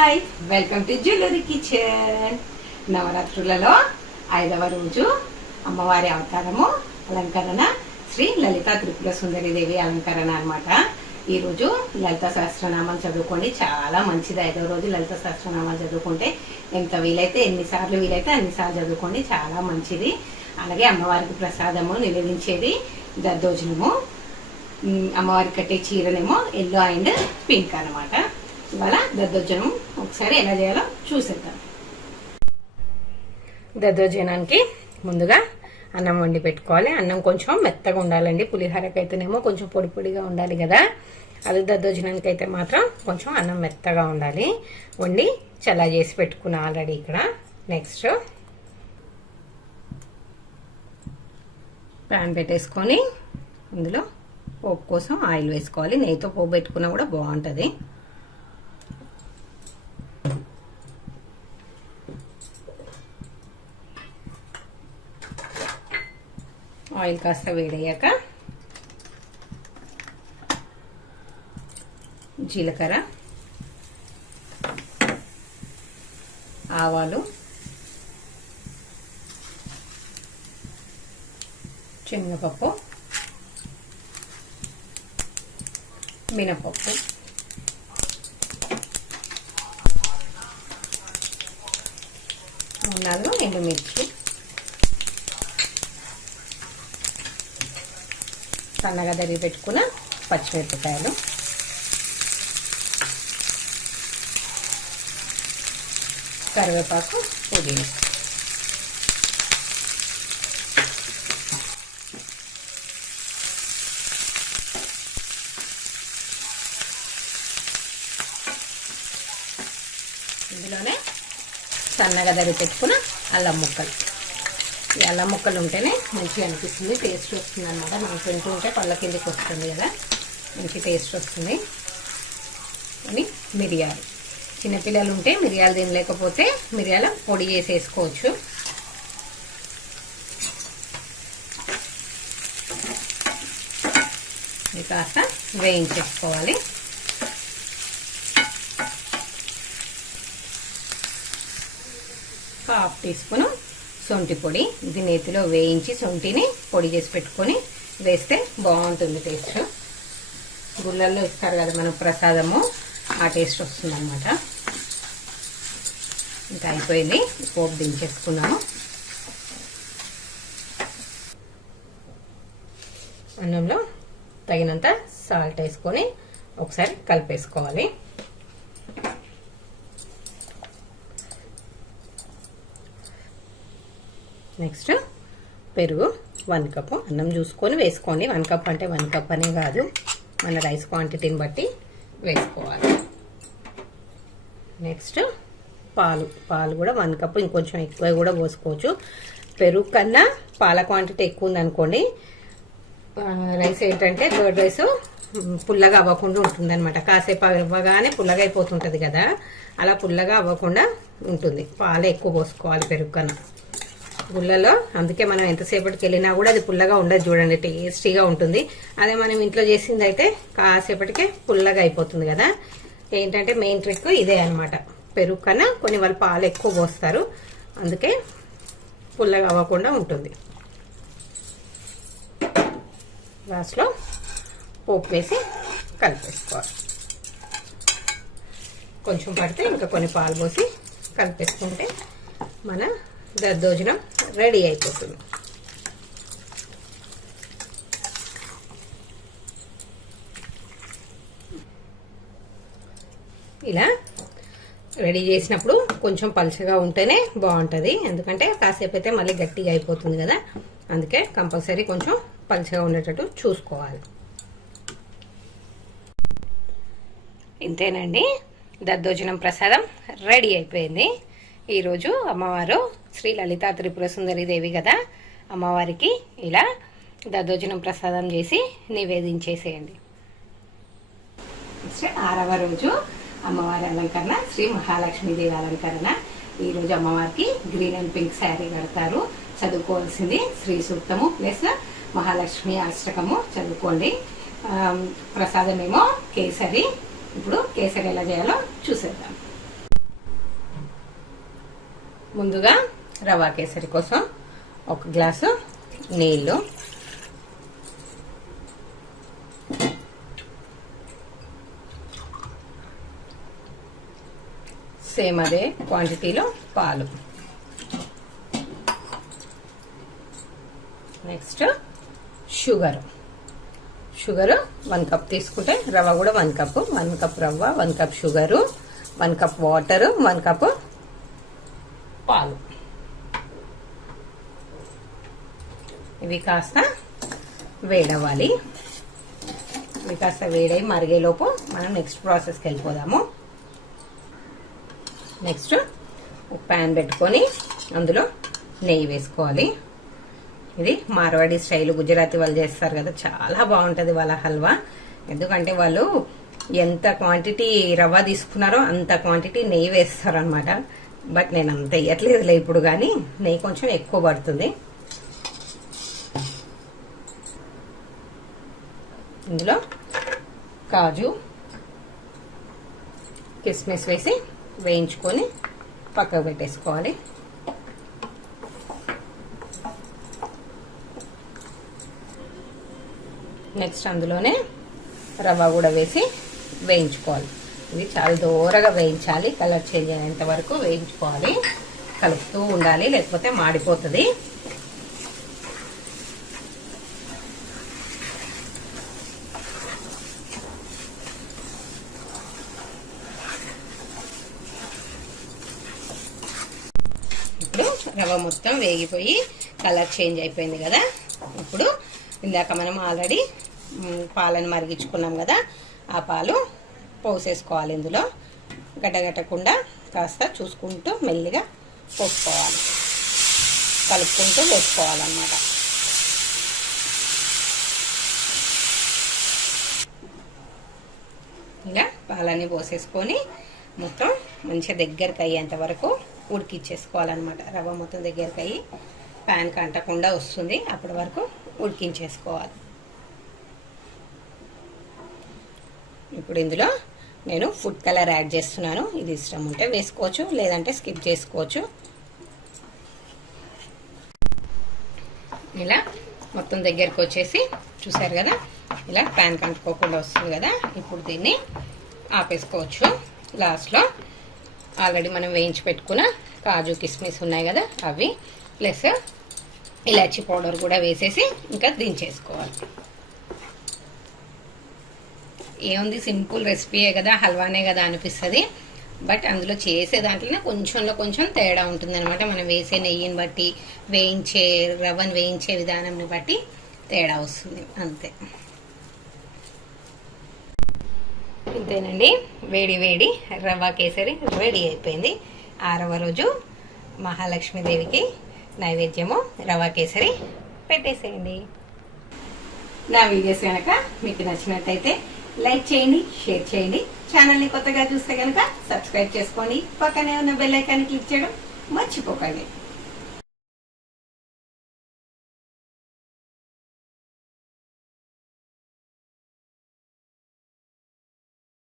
Hi, welcome to Juluri kitchen. నవరాత్రులలో 5వ రోజు అమ్మవారి అవతారము అలంకరణ శ్రీ లలితా త్రిపుర సుందరి దేవి అలంకరణ అనమాట. ఈరోజు లలిత సహస్రనామాలు చదువుకోండి, చాలా మంచిది. 5వ రోజు లలిత సహస్రనామాలు చదువుకుంటే ఎంత వీలైతే ఎన్నిసార్లు వీలైతే అన్నిసార్లు చదువుకోండి, చాలా మంచిది. అలాగే అమ్మవారికి ప్రసాదము నివేదించేది దద్దోజనము. అమ్మవారికి కట్టే చీరనేమో ఎల్లో అండ్ పింక్ అనమాట. ఇవాళ దద్దోజనం ఒకసారి ఎలా చేయాలో చూసేద్దాం. దద్దోజనానికి ముందుగా అన్నం వండి పెట్టుకోవాలి. అన్నం కొంచెం మెత్తగా ఉండాలండి. పులిహోరకి అయితేనేమో కొంచెం పొడి పొడిగా ఉండాలి కదా, అది దద్దోజనానికి అయితే మాత్రం కొంచెం అన్నం మెత్తగా ఉండాలి. వండి చల్ల చేసి పెట్టుకున్నా ఆల్రెడీ ఇక్కడ. నెక్స్ట్ ప్యాన్ పెట్టేసుకొని అందులో పోపు కోసం ఆయిల్ వేసుకోవాలి. నెయ్యితో పోపు పెట్టుకున్నా కూడా బాగుంటుంది. ఆయిల్ కాస్త వేడయ్యాక జీలకర్ర, ఆవాలు, శనగపప్పు, మినపప్పు, నాలుగు ఎండుమిర్చి, సన్నగా తరిగి పెట్టుకున్న పచ్చిమిరపకాయలు, కరివేపాకు, పుదీనా. ఇందులోనే సన్నగా తరిగి పెట్టుకున్న అల్లం ముక్కలు. ఈ అల్లం ముక్కలు ఉంటేనే మంచిగా అనిపిస్తుంది, టేస్ట్ వస్తుంది అనమాట. మనం తింటూ ఉంటే పళ్ళ కిందకి వస్తుంది కదా, మంచి టేస్ట్ వస్తుంది. అని మిరియాలు, చిన్నపిల్లలు ఉంటే మిరియాలు తినలేకపోతే మిరియాల పొడి చేసి వేసుకోవచ్చు. ఇది కాస్త వేయించేసుకోవాలి. హాఫ్ టీ స్పూను సొంటి పొడి. ఇది నేతిలో వేయించి సొంటిని పొడి చేసి పెట్టుకొని వేస్తే బాగుంటుంది టేస్ట్. గుళ్ళల్లో ఇస్తారు కదా మనం ప్రసాదము, ఆ టేస్ట్ వస్తుంది అనమాట. ఇంకా అయిపోయింది, పోపు దించేసుకున్నాము. అన్నంలో తగినంత సాల్ట్ వేసుకొని ఒకసారి కలిపేసుకోవాలి. నెక్స్ట్ పెరుగు 1 కప్పు. అన్నం చూసుకొని వేసుకోండి. 1 కప్ అంటే 1 కప్ అనే కాదు, మన రైస్ క్వాంటిటీని బట్టి వేసుకోవాలి. నెక్స్ట్ పాలు కూడా 1 కప్పు, ఇంకొంచెం ఎక్కువ కూడా పోసుకోవచ్చు. పెరుగు కన్నా పాల క్వాంటిటీ ఎక్కువ ఉందనుకోండి, రైస్ ఏంటంటే కర్డ్ రైస్ పుల్లగా అవ్వకుండా ఉంటుంది అనమాట. కాసేపు అవ్వగానే పుల్లగా అయిపోతుంటుంది కదా, అలా పుల్లగా అవ్వకుండా ఉంటుంది. పాలు ఎక్కువ పోసుకోవాలి పెరుగు కన్నా. గుళ్ళలో అందుకే మనం ఎంతసేపటికి వెళ్ళినా కూడా అది పుల్లగా ఉండదు, చూడండి, టేస్టీగా ఉంటుంది. అదే మనం ఇంట్లో చేసింది అయితే కాసేపటికే పుల్లగా అయిపోతుంది కదా. ఏంటంటే మెయిన్ ట్రిక్ ఇదే అనమాట. పెరుగు కన్నా కొన్ని వాళ్ళు పాలు ఎక్కువ పోస్తారు, అందుకే పుల్లగా అవ్వకుండా ఉంటుంది. లాస్ట్లో పోపు వేసి కలిపేసుకోవాలి. కొంచెం పడితే ఇంకా కొన్ని పాలు పోసి కలిపేసుకుంటే మన దద్దోజనం రెడీ అయిపోతుంది. ఇలా రెడీ చేసినప్పుడు కొంచెం పలుచగా ఉంటేనే బాగుంటుంది, ఎందుకంటే కాసేపు అయితే మళ్ళీ గట్టిగా అయిపోతుంది కదా, అందుకే కంపల్సరీ కొంచెం పలుచగా ఉండేటట్టు చూసుకోవాలి. ఇంతేనండి, దద్దోజనం ప్రసాదం రెడీ అయిపోయింది. ఈరోజు అమ్మవారు శ్రీ లలితా త్రిపుర సుందరి దేవి కదా, అమ్మవారికి ఇలా దద్దోజనం ప్రసాదం చేసి నివేదించేసేయండి. 6వ రోజు అమ్మవారి అలంకరణ శ్రీ మహాలక్ష్మీదేవి అలంకరణ. ఈరోజు అమ్మవారికి గ్రీన్ అండ్ పింక్ శారీ కడతారు. చదువుకోవాల్సింది శ్రీ సూక్తము ప్లస్ మహాలక్ష్మి అష్టకము చదువుకోండి. ప్రసాదం ఏమో కేసరి. ఇప్పుడు కేసరి ఎలా చేయాలో చూసేద్దాం. ముందుగా రవా కేసరి కోసం 1 గ్లాసు నీళ్లు, సేమ్ అదే క్వాంటిటీలో పాలు, నెక్స్ట్ షుగర్ 1 కప్ తీసుకుంటే రవ్వ కూడా 1 కప్, 1 కప్ రవ్వ, 1 cup sugar, 1 cup water, 1 cup పాలు. ఇవి కాస్త వేడవ్వాలి. ఇవి కాస్త వేడై మరిగేలోపు మనం నెక్స్ట్ ప్రాసెస్కి వెళ్ళిపోదాము. నెక్స్ట్ ఒక ప్యాన్ పెట్టుకొని అందులో నెయ్యి వేసుకోవాలి. ఇది మార్వాడి స్టైల్, గుజరాతీ వాళ్ళు చేస్తారు కదా, చాలా బాగుంటది వాళ్ళ హల్వా. ఎందుకంటే వాళ్ళు ఎంత క్వాంటిటీ రవ్వ తీసుకున్నారో అంత క్వాంటిటీ నెయ్యి వేస్తారు అనమాట. బట్ నేను అంత వేయట్లేదులే ఇప్పుడు, కానీ నెయ్యి కొంచెం ఎక్కువ పడుతుంది. ఇందులో కాజు కిస్మిస్ వేసి వేయించుకొని పక్కకు పెట్టేసుకోవాలి. నెక్స్ట్ అందులోనే రవ్వ కూడా వేసి వేయించుకోవాలి. ఇది చాలా దూరగా వేయించాలి, కలర్ చేంజ్ అయ్యేంత వరకు వేయించుకోవాలి. కలుపుతూ ఉండాలి, లేకపోతే మాడిపోతుంది. ఇప్పుడు రవ్వ మొత్తం వేగిపోయి కలర్ చేంజ్ అయిపోయింది కదా. ఇప్పుడు ఇందాక మనం ఆల్రెడీ పాలను మరిగించుకున్నాం కదా, ఆ పాలు పోసేసుకోవాలి. ఇందులో గడ్డగట్టకుండా కాస్త చూసుకుంటూ మెల్లిగా పోసుకోవాలి, కలుపుకుంటూ వేసుకోవాలన్నమాట. ఇలా పాలన్నీ పోసేసుకొని మొత్తం మంచిగా దగ్గరకు అయ్యేంత వరకు ఉడికించేసుకోవాలన్నమాట. రవ్వ మొత్తం దగ్గరకు అయ్యి ప్యాన్కి అంటకుండా వస్తుంది, అప్పటి వరకు ఉడికించేసుకోవాలి. ఇప్పుడు ఇందులో నేను ఫుడ్ కలర్ యాడ్ చేస్తున్నాను. ఇది ఇష్టం ఉంటే వేసుకోవచ్చు, లేదంటే స్కిప్ చేసుకోవచ్చు. ఇలా మొత్తం దగ్గరకు వచ్చేసి చూసారు కదా, ఇలా ప్యాన్ కంటుకోకుండా వస్తుంది కదా. ఇప్పుడు దీన్ని ఆపేసుకోవచ్చు. లాస్ట్లో ఆల్రెడీ మనం వేయించి పెట్టుకున్న కాజు కిస్మిస్ ఉన్నాయి కదా, అవి ప్లస్ ఇలాచీ పౌడర్ కూడా వేసేసి ఇంకా దించేసుకోవాలి. ఏముంది, సింపుల్ రెసిపీయే కదా, హల్వానే కదా అనిపిస్తుంది. బట్ అందులో చేసే దాంట్లోనే కొంచెంలో కొంచెం తేడా ఉంటుంది అనమాట. మనం వేసే నెయ్యిని బట్టి, రవ్వను వేయించే విధానంని బట్టి తేడా వస్తుంది, అంతే. ఇంతేనండి, వేడి వేడి రవ్వ కేసరి రెడీ అయిపోయింది. 6వ రోజు మహాలక్ష్మీదేవికి నైవేద్యము రవ్వ కేసరి పెట్టేసేయండి. నా వీడియోస్ కనుక మీకు నచ్చినట్టయితే లైక్ చేయండి, షేర్ చేయండి. ఛానల్ని కొత్తగా చూస్తే కనుక సబ్స్క్రైబ్ చేసుకోండి. పక్కనే ఉన్న బెల్ ఐకాన్ని క్లిక్ చేయడం మర్చిపోకండి.